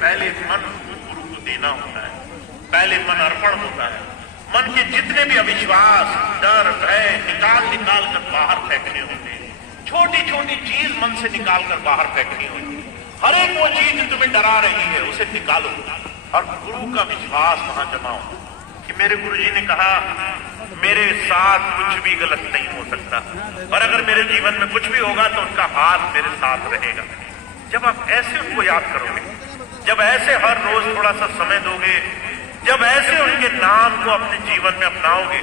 पहले मन गुरु को देना होता है, पहले मन अर्पण होता है। मन के जितने भी अविश्वास, डर, भय निकाल कर बाहर फेंकने होते हैं। छोटी छोटी चीज मन से निकाल कर बाहर फेंकनी होती है। हर एक वो चीज जो तुम्हें डरा रही है उसे निकालो और गुरु का विश्वास वहां जमाओ कि मेरे गुरुजी ने कहा मेरे साथ कुछ भी गलत नहीं हो सकता, और अगर मेरे जीवन में कुछ भी होगा तो उनका हाथ मेरे साथ रहेगा। जब आप ऐसे उनको याद करोगे, जब ऐसे हर रोज थोड़ा सा समय दोगे, जब ऐसे उनके नाम को अपने जीवन में अपनाओगे,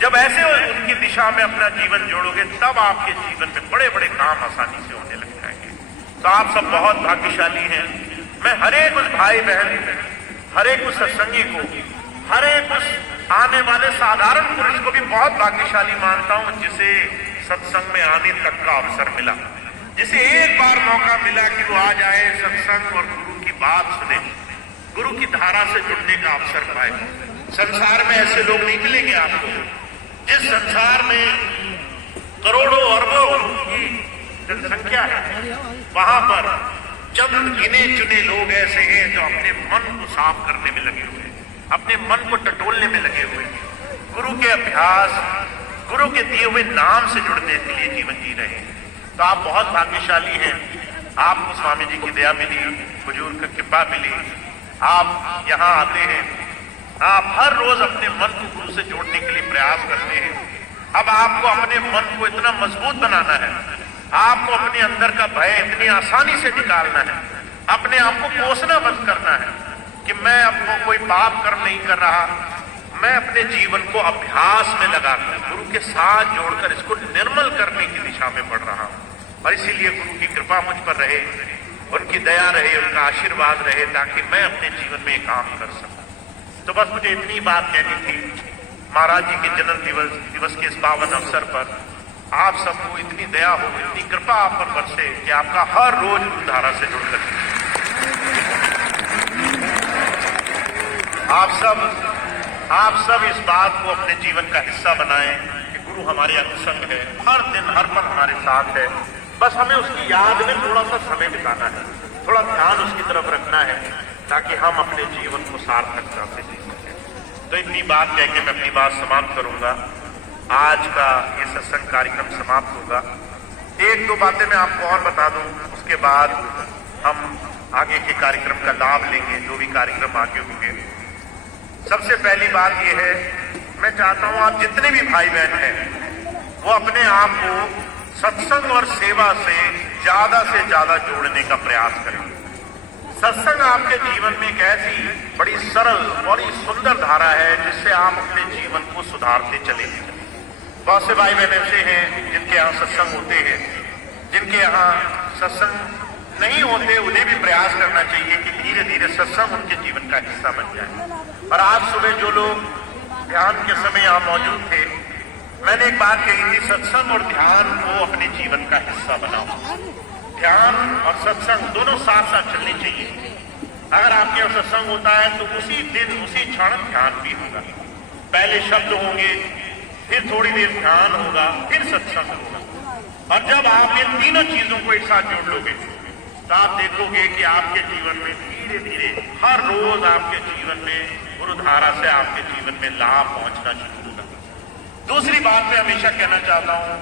जब ऐसे उनकी दिशा में अपना जीवन जोड़ोगे, तब आपके जीवन में बड़े बड़े काम आसानी से होने लग जाएंगे। तो आप सब बहुत भाग्यशाली हैं। मैं हर एक उस भाई बहन, हर एक उस सत्संगी को, हर एक उस आने वाले साधारण पुरुष को भी बहुत भाग्यशाली मानता हूं जिसे सत्संग में आने तक का अवसर मिला, जिसे एक बार मौका मिला कि वो आ जाए सत्संग और गुरु की बात सुने, गुरु की धारा से जुड़ने का अवसर पाए। संसार में ऐसे लोग नहीं मिलेंगे आपको। जिस संसार में करोड़ों अरबों की जनसंख्या है, वहां पर चंद गिने चुने लोग ऐसे हैं जो अपने मन को साफ करने में लगे हुए हैं, अपने मन को टटोलने में लगे हुए हैं, गुरु के अभ्यास, गुरु के दिए हुए नाम से जुड़ने के लिए जीवन जी रहे हैं। तो आप बहुत भाग्यशाली हैं। आपको स्वामी जी की दया मिली, हुजूर की कृपा मिली, आप यहाँ आते हैं, आप हर रोज अपने मन को गुरु से जोड़ने के लिए प्रयास करते हैं। अब आपको अपने मन को इतना मजबूत बनाना है, आपको अपने अंदर का भय इतनी आसानी से निकालना है, अपने आप को कोसना बंद करना है कि मैं अपना कोई पाप कर्म नहीं कर रहा, मैं अपने जीवन को अभ्यास में लगाकर गुरु के साथ जोड़कर इसको निर्मल करने की दिशा में बढ़ रहा हूं। और इसीलिए गुरु की कृपा मुझ पर रहे, उनकी दया रहे, उनका आशीर्वाद रहे, ताकि मैं अपने जीवन में काम कर सकूं। तो बस मुझे इतनी बात कहनी थी। महाराज जी के जन्म दिवस के इस पावन अवसर पर आप सबको इतनी दया हो, इतनी कृपा आप पर बरसे कि आपका हर रोज गुरुधारा से जुड़कर आप सब इस बात को अपने जीवन का हिस्सा बनाएं कि गुरु हमारे अनुसंग है, हर दिन हर पल हमारे साथ है। बस हमें उसकी याद में थोड़ा सा समय बिताना है, थोड़ा ध्यान उसकी तरफ रखना है, ताकि हम अपने जीवन को सार्थकता से जी सकें। तो इतनी बात कह के मैं अपनी बात समाप्त करूंगा। आज का ये सत्संग कार्यक्रम समाप्त होगा। एक दो बातें मैं आपको और बता दूं, उसके बाद हम आगे के कार्यक्रम का लाभ लेंगे, जो भी कार्यक्रम आगे होंगे। सबसे पहली बात यह है, मैं चाहता हूं आप जितने भी भाई बहन हैं वो अपने आप को सत्संग और सेवा से ज्यादा जोड़ने का प्रयास करें। सत्संग आपके जीवन में एक ऐसी बड़ी सरल, बड़ी सुंदर धारा है जिससे आप अपने जीवन को सुधारते चले। बहुत से भाई बहन ऐसे हैं जिनके यहाँ सत्संग होते हैं, जिनके यहाँ सत्संग नहीं होते, उन्हें भी प्रयास करना चाहिए कि धीरे धीरे सत्संग उनके जीवन का हिस्सा बन जाए। और आज सुबह जो लोग ध्यान के समय यहाँ मौजूद थे, मैंने एक बात कही थी, सत्संग और ध्यान को अपने जीवन का हिस्सा बनाओ। ध्यान और सत्संग दोनों साथ साथ चलने चाहिए। अगर आपके यहाँ सत्संग होता है तो उसी दिन उसी क्षण ध्यान भी होगा। पहले शब्द होंगे, फिर थोड़ी देर ध्यान होगा, फिर सत्संग होगा। और जब आप इन तीनों चीजों को एक साथ जोड़ लोगे तो आप देखोगे कि आपके जीवन में धीरे धीरे हर रोज आपके जीवन में गुरुधारा से आपके जीवन में लाभ पहुंचना शुरू होगा। दूसरी बात मैं हमेशा कहना चाहता हूं,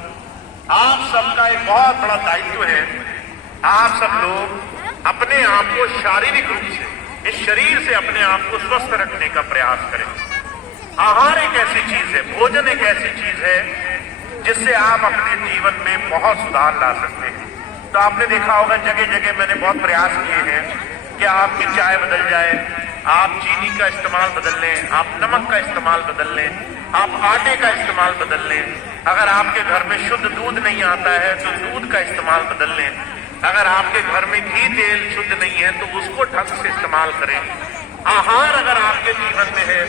आप सबका एक बहुत बड़ा दायित्व है। आप सब लोग अपने आप को शारीरिक रूप से, इस शरीर से अपने आप को स्वस्थ रखने का प्रयास करें। आहार एक ऐसी चीज है, भोजन एक ऐसी चीज है जिससे आप अपने जीवन में बहुत सुधार ला सकते हैं। तो आपने देखा होगा जगह जगह मैंने बहुत प्रयास किए हैं कि आपकी चाय बदल जाए, आप चीनी का इस्तेमाल बदल लें, आप नमक का इस्तेमाल बदल लें, आप आटे का इस्तेमाल बदल लें। अगर आपके घर में शुद्ध दूध नहीं आता है तो दूध का इस्तेमाल बदल लें। अगर आपके घर में घी तेल शुद्ध नहीं है तो उसको ढंग से इस्तेमाल करें। आहार अगर आपके जीवन में है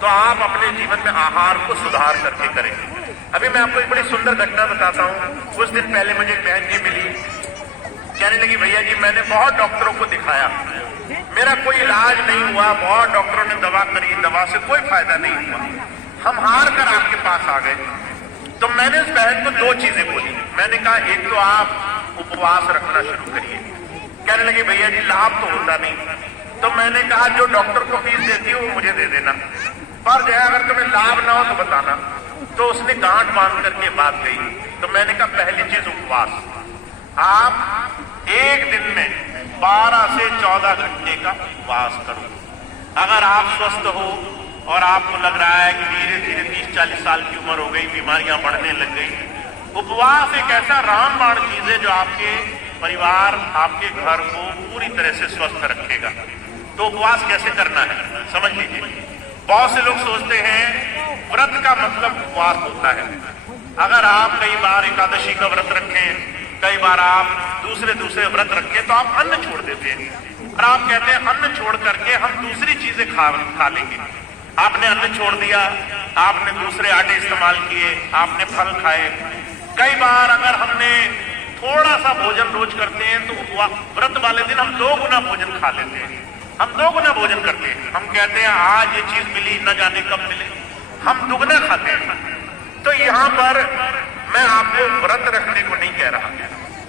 तो आप अपने जीवन में आहार को सुधार करके करें। अभी मैं आपको एक बड़ी सुंदर घटना बताता हूँ। कुछ दिन पहले मुझे एक बहन जी मिली, कहने लगी भैया जी मैंने बहुत डॉक्टरों को दिखाया, मेरा कोई इलाज नहीं हुआ, बहुत डॉक्टरों ने दवा करी, दवा से कोई फायदा नहीं हुआ, हम हार कर आपके पास आ गए। तो मैंने उस बहन को दो चीजें बोली। मैंने कहा एक तो आप उपवास रखना शुरू करिए। कहने लगे भैया जी लाभ तो होता नहीं। तो मैंने कहा जो डॉक्टर को फीस देती हो वो मुझे दे देना, पर जो है अगर तुम्हें लाभ ना हो तो बताना। तो उसने गांठ बांध करके बात कही। तो मैंने कहा पहली चीज उपवास, आप एक दिन में 12 से 14 घंटे का उपवास करो। अगर आप स्वस्थ हो और आपको लग रहा है कि धीरे धीरे 30-40 साल की उम्र हो गई, बीमारियां बढ़ने लग गई, उपवास एक ऐसा रामबाण चीज है जो आपके परिवार, आपके घर को पूरी तरह से स्वस्थ रखेगा। तो उपवास कैसे करना है समझ लीजिए। बहुत से लोग सोचते हैं व्रत का मतलब उपवास होता है। अगर आप कई बार एकादशी का व्रत रखें, कई बार आप दूसरे व्रत रखें, तो आप अन्न छोड़ देते हैं और आप कहते हैं अन्न छोड़ करके हम दूसरी चीजें खा लेंगे। आपने अन्न छोड़ दिया, आपने दूसरे आटे इस्तेमाल किए, आपने फल खाए। कई बार अगर हमने थोड़ा सा भोजन रोज करते हैं तो व्रत वाले दिन हम 2 गुना भोजन खा लेते हैं, हम 2 गुना भोजन करते हैं। हम कहते हैं आज ये चीज मिली, न जाने कब मिले, हम दुगना खाते हैं। तो यहां पर मैं आपको व्रत रखने को नहीं कह रहा।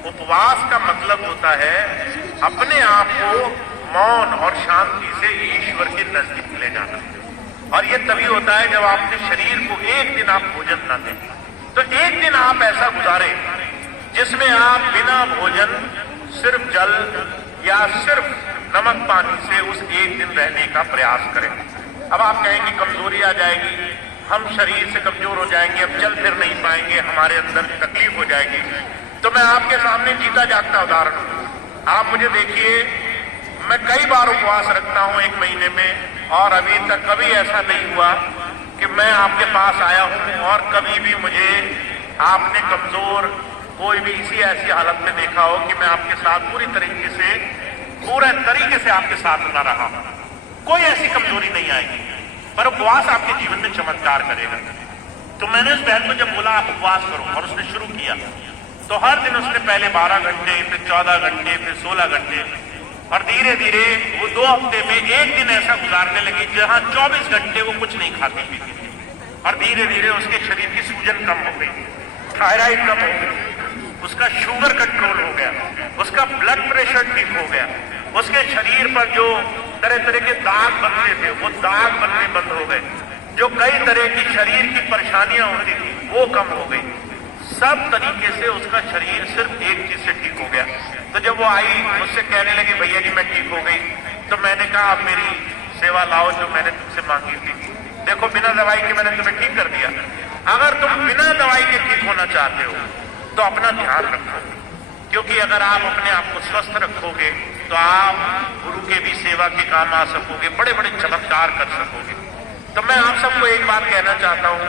उपवास का मतलब होता है अपने आप को मौन और शांति से ईश्वर के नजदीक ले जाना। और ये तभी होता है जब आपके शरीर को एक दिन आप भोजन ना दें। तो एक दिन आप ऐसा गुजारे जिसमें आप बिना भोजन, सिर्फ जल या सिर्फ नमक पानी से उस एक दिन रहने का प्रयास करें। अब आप कहेंगे कमजोरी आ जाएगी, हम शरीर से कमजोर हो जाएंगे, अब चल फिर नहीं पाएंगे, हमारे अंदर तकलीफ हो जाएगी। तो मैं आपके सामने जीता जागता उदाहरण हूं। आप मुझे देखिए, मैं कई बार उपवास रखता हूं 1 महीने में, और अभी तक कभी ऐसा नहीं हुआ कि मैं आपके पास आया हूं और कभी भी मुझे आपने कमजोर कोई भी इसी ऐसी हालत में देखा हो कि मैं आपके साथ पूरे तरीके से आपके साथ न रहा हूं। कोई ऐसी कमजोरी नहीं आएगी, पर उपवास आपके जीवन में चमत्कार करेगा। तो मैंने उस बहन को जब बोला आप उपवास करो, और उसने शुरू किया, तो हर दिन उसने पहले 12 घंटे, फिर 14 घंटे, फिर 16 घंटे, और धीरे धीरे वो 2 हफ्ते में एक दिन ऐसा गुजारने लगी जहां 24 घंटे वो कुछ नहीं खाती पीती थी। और धीरे धीरे उसके शरीर की सूजन कम हो गई, थायराइड कम हो गई, उसका शुगर कंट्रोल हो गया, उसका ब्लड प्रेशर ठीक हो गया, उसके शरीर पर जो तरह तरह के दाग बनते थे वो दाग बनने बंद हो गए, जो कई तरह की शरीर की परेशानियां होती थी वो कम हो गई। सब तरीके से उसका शरीर सिर्फ एक चीज से ठीक हो गया। तो जब वो आई मुझसे कहने लगी भैया जी मैं ठीक हो गई, तो मैंने कहा आप मेरी सेवा लाओ जो मैंने तुमसे मांगी थी। देखो बिना दवाई के मैंने तुम्हें ठीक कर दिया। अगर तुम बिना दवाई के ठीक होना चाहते हो तो अपना ध्यान रखो, क्योंकि अगर आप अपने आप को स्वस्थ रखोगे तो आप गुरु के भी सेवा के काम आ सकोगे, बड़े बड़े चमत्कार कर सकोगे। तो मैं आप सबको एक बात कहना चाहता हूं,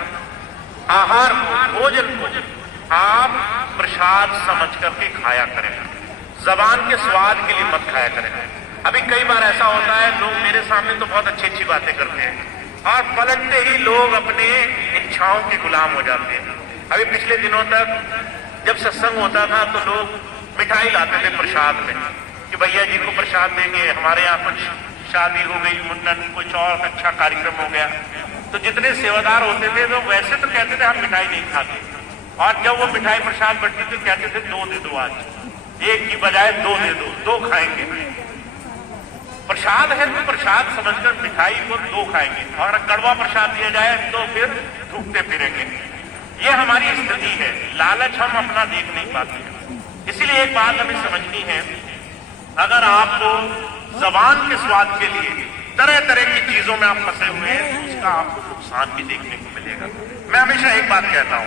आहार को, भोजन को आप प्रसाद समझ करके खाया करें, जबान के स्वाद के लिए मत खाया करें। अभी कई बार ऐसा होता है लोग मेरे सामने तो बहुत अच्छी अच्छी बातें करते हैं और पलटते ही लोग अपने इच्छाओं के गुलाम हो जाते हैं। अभी पिछले दिनों तक जब सत्संग होता था तो लोग मिठाई लाते थे प्रसाद में कि भैया जी को प्रसाद देंगे, हमारे यहाँ कुछ शादी हो गई, मुंडन, कुछ और अच्छा कार्यक्रम हो गया। तो जितने सेवादार होते थे तो वैसे तो कहते थे हम मिठाई नहीं खाते, और जब वो मिठाई प्रसाद बढ़ती थी कहते थे 2 दे दो, आज एक की बजाय 2 दे दो, 2 खाएंगे। प्रसाद है तो प्रसाद समझकर मिठाई को 2 खाएंगे, और कड़वा प्रसाद दिया जाए तो फिर थूकते फिरेंगे। ये हमारी स्थिति है, लालच हम अपना देख नहीं पाते हैं। इसलिए एक बात हमें समझनी है, अगर आपको जबान के स्वाद के लिए तरह तरह की चीजों में आप फंसे हुए हैं तो उसका आपको नुकसान भी देखने को मिलेगा। मैं हमेशा एक बात कहता हूं,